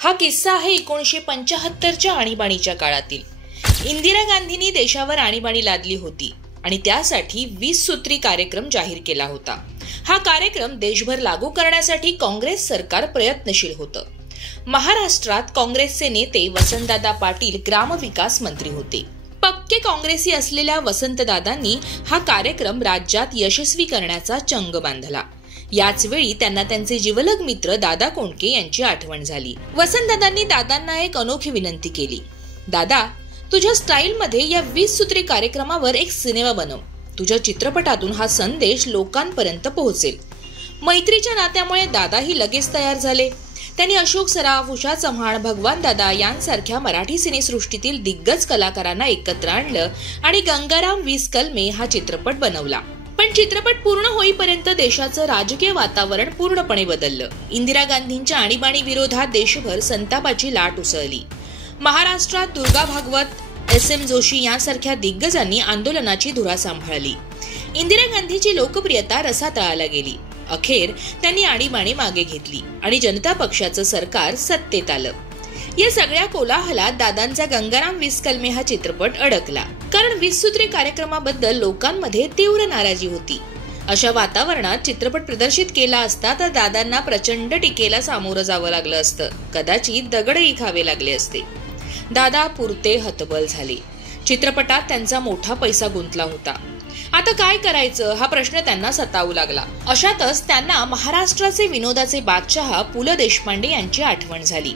हा किस्सा आहे 1975च्या आणीबाणीच्या काळातील। इंदिरा गांधींनी देशावर आणीबाणी लादली होती आणि त्यासाठी 20 सूत्री कार्यक्रम जाहीर केला होता। हा कार्यक्रम देशभर लागू करण्यासाठी काँग्रेस सरकार प्रयत्नशील होतं। महाराष्ट्रात काँग्रेसचे नेते वसंतदादा पाटील ग्रामविकास मंत्री होते। पक्के काँग्रेसी असलेल्या वसंतदादांनी हा कार्यक्रम राज्यात यशस्वी करण्याचा चंग बांधला। याच वेळी त्यांना त्यांचे जिवलग मित्र दादा कोंडके यांची आठवण झाली। वसंतदादांनी दादांना एक अनोखी विनंती केली, दादा तुझ्या स्टाईल मध्ये या 20 सूत्री कार्यक्रमावर एक सिनेमा बनव। तुझ्या चित्रपटातून हा संदेश लोकांपर्यंत पोहोचेल। मैत्रीच्या नात्यामुळे दादाही लगेच तयार झाले। त्यांनी अशोक सराफ, उषा चव्हाण, भगवान दादा यांसारख्या मराठी सिनेसृष्टीतील दिग्गज कलाकारांना एकत्र आणलं आणि गंगाराम 20 कलमे हा चित्रपट बनवला। पण चित्रपट पूर्ण होईपर्यंत देशाचं राजकीय वातावरण पूर्णपणे बदललं। इंदिरा गांधींच्या आणीबाणी विरोधात देशभर संतापाची लाट उसळली। महाराष्ट्रात दुर्गा भागवत, SM जोशी यांसारख्या दिग्गजांनी आंदोलनाची धुरा सांभाळली। इंदिरा गांधीची लोकप्रियता रसातळाला गेली। अखेर त्यांनी आणीबाणी मागे घेतली आणि जनता पक्षाचं सरकार सत्तेत आलं। या सगळ्या कोलाहलात दादांचा गंगाराम 20 कलमे हा चित्रपट अडकला, कारण 20 सूत्री कार्यक्रमाबद्दल लोकांमध्ये तीव्र नाराजी होती। अशा वातावरणात चित्रपट प्रदर्शित केला असता तर दादांना प्रचंड टीकेला सामोरं जावं लागलं असतं, कदाचित दगडही खावे लागले असते। दादा पुरते हतबल झाले। चित्रपटात त्यांचा मोठा पैसा गुंतला होता। आता काय करायचं हा प्रश्न त्यांना सतावू लागला। अशातच त्यांना महाराष्ट्राचे विनोदाचे बादशहा पु ल देशपांडे यांची आठवण झाली।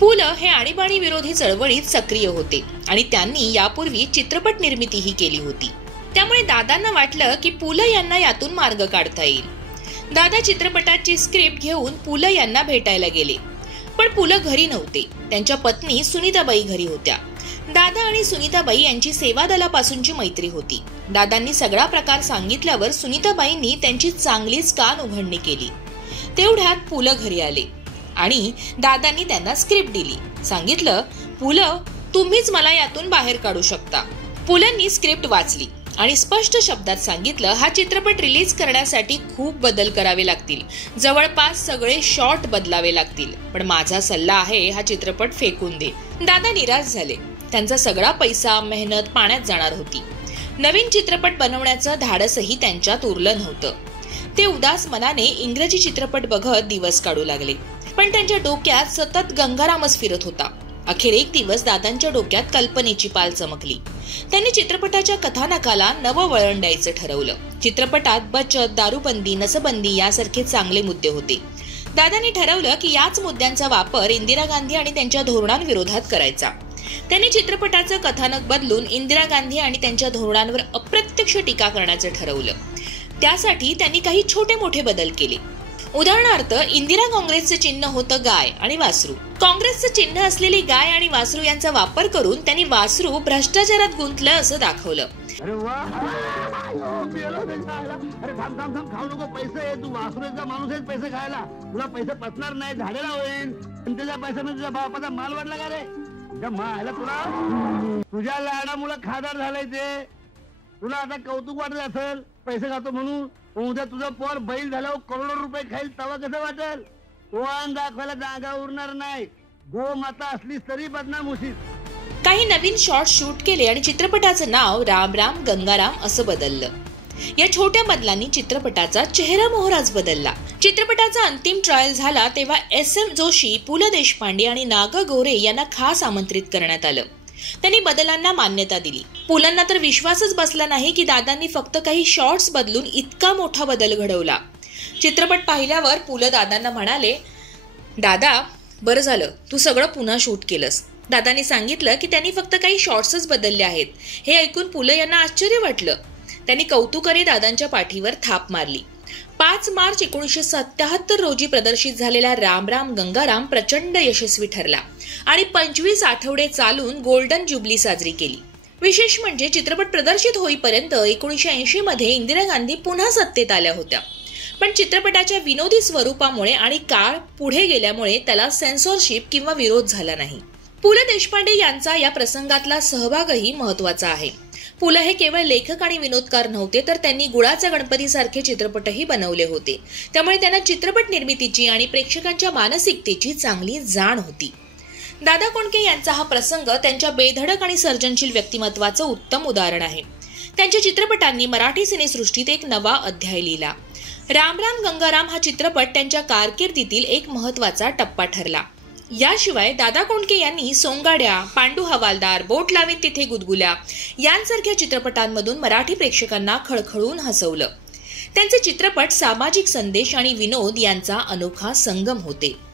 पु ल हे आणीबाणी विरोधी चळवळीत सक्रिय होते आणि त्यांनी यापूर्वी चित्रपट निर्मितीही केली होती। त्यामुळे दादांना वाटलं की पु ल यांना यातून मार्ग काढता येईल। दादा चित्रपटाची स्क्रिप्ट घेऊन पु ल यांना भेटायला गेले, पण पु ल घरी नव्हते। त्यांच्या पत्नी सुनीताबाई घरी होत्या। दादा आणि सुनीताबाई यांची सेवा दलापासूनची मैत्री होती। दादांनी सगळा प्रकार सांगितल्यावर सुनीताबाईंनी त्यांची चांगलीच कान उघडणी केली। तेवढ्यात पु ल घरी आले आणि दादांनी त्यांना स्क्रिप्ट दिली। सांगितलं, पु ल तुम्हीच मला यातून बाहेर काढू शकता। पु लंनी स्क्रिप्ट वाचली आणि स्पष्ट शब्दात सांगितलं, हा चित्रपट रिलीज करण्यासाठी खूप बदल करावे लागतील, जवळपास सगळे शॉट बदलावे लागतील, पण माझा सल्ला आहे हा चित्रपट फेकून दे। दादा निराश झाले। त्यांचा सगळा पैसा, मेहनत पाण्यात जाणार होती। नवीन चित्रपट बनवण्याचं धाडसही त्यांच्यात उरलं नव्हतं। ते उदास मनाने इंग्रजी चित्रपट बघत दिवस काढू लागले, पण त्यांच्या डोक्यात सतत गंगारामच फिरत होता। अखेर एक दिवस दादांच्या डोक्यात कल्पनेची पाल चमकली। त्यांनी चित्रपटाच्या कथानकाला नवं वळण द्यायचं ठरवलं। चित्रपटात बचत, दारूबंदी, नसबंदी यासारखे चांगले मुद्दे होते। दादांनी ठरवलं की याच मुद्द्यांचा वापर इंदिरा गांधी आणि त्यांच्या धोरणांविरोधात करायचा। त्यांनी चित्रपटाचं कथानक बदलून इंदिरा गांधी आणि त्यांच्या धोरणांवर अप्रत्यक्ष टीका करण्याचं ठरवलं। त्यासाठी त्यांनी काही छोटे मोठे बदल केले। उदाहरणार्थ, इंदिरा काँग्रेसचं चिन्ह होतं गाय आणि वासरू। काँग्रेसचं चिन्ह असलेली गाय आणि वासरू यांचा वापर करून त्यांनी वासरू भ्रष्टाचारात गुंतलं असं दाखवलं। तुझ्या लाडामुळे खासदार झालाय ते, तुला आता कौतुक वाटत असेल पैसे खातो म्हणून। उद्या तुझं पोर बैल झाल्यावर करोडो रुपये खाईल, तेव्हा कसं वाटेल? वाहन दाखवायला जागा उरणार नाही। गोमाता असलीस तरी बदनाम होशील। काही नवीन शॉट शूट केले आणि चित्रपटाचं नाव राम राम गंगाराम असं बदललं। या छोट्या बदलांनी चित्रपटाचा चेहरा मोहराच बदलला। चित्रपटाचा अंतिम ट्रायल झाला तेव्हा SM जोशी, पु ल देशपांडे आणि नागा गोरे यांना खास आमंत्रित करण्यात आलं। त्यांनी बदलांना मान्यता दिली। पु लंना तर विश्वासच बसला नाही की दादांनी फक्त काही शॉट्स बदलून इतका मोठा बदल घडवला। चित्रपट पाहिल्यावर पु ल दादांना म्हणाले, दादा बरं झालं तू सगळं पुन्हा शूट केलंस। दादांनी सांगितलं की त्यांनी फक्त काही शॉट्सच बदलले आहेत। हे ऐकून पु ल यांना आश्चर्य वाटलं। त्यांनी कौतुकाने दादांच्या पाठीवर थाप मारली। 5 मार्च 1977 रोजी प्रदर्शित झालेला राम राम गंगाराम प्रचंड यशस्वी ठरला आणि 25 आठवडे चालून गोल्डन जुबली साजरी केली। विशेष म्हणजे चित्रपट प्रदर्शित होईपर्यंत 1980 मध्ये इंदिरा गांधी पुन्हा सत्तेत आल्या होत्या, पण चित्रपटाच्या विनोदी स्वरूपामुळे आणि काळ पुढे गेल्यामुळे त्याला सेन्सॉरशिप किंवा विरोध झाला नाही। पु ल देशपांडे यांचा या प्रसंगातला सहभागही महत्वाचा आहे। पु ल हे केवळ लेखक आणि विनोदकार नव्हते, तर त्यांनी गुळाचा गणपतीसारखे चित्रपटही बनवले होते. त्यामुळे त्यांना चित्रपट निर्मितीची आणि प्रेक्षकांच्या मानसिकतेची चांगली जाण होती. दादा कोंडके यांचा हा प्रसंग त्यांच्या बेधडक आणि सर्जनशील व्यक्तिमत्वाचं उत्तम उदाहरण आहे. त्यांच्या चित्रपटांनी मराठी सिनेसृष्टीत एक नवा अध्याय लिहिला. राम राम गंगाराम हा चित्रपट त्यांच्या कारकिर्दीतील एक महत्वाचा टप्पा ठरला. याशिवाय दादा कोंडके यांनी सोंगाड्या, पांडू हवालदार, बोट लावीत तिथे गुदगुल्या यांसारख्या चित्रपटांमधून मराठी प्रेक्षकांना खळखळून हसवलं. त्यांचे चित्रपट सामाजिक संदेश आणि विनोद यांचा अनोखा संगम होते.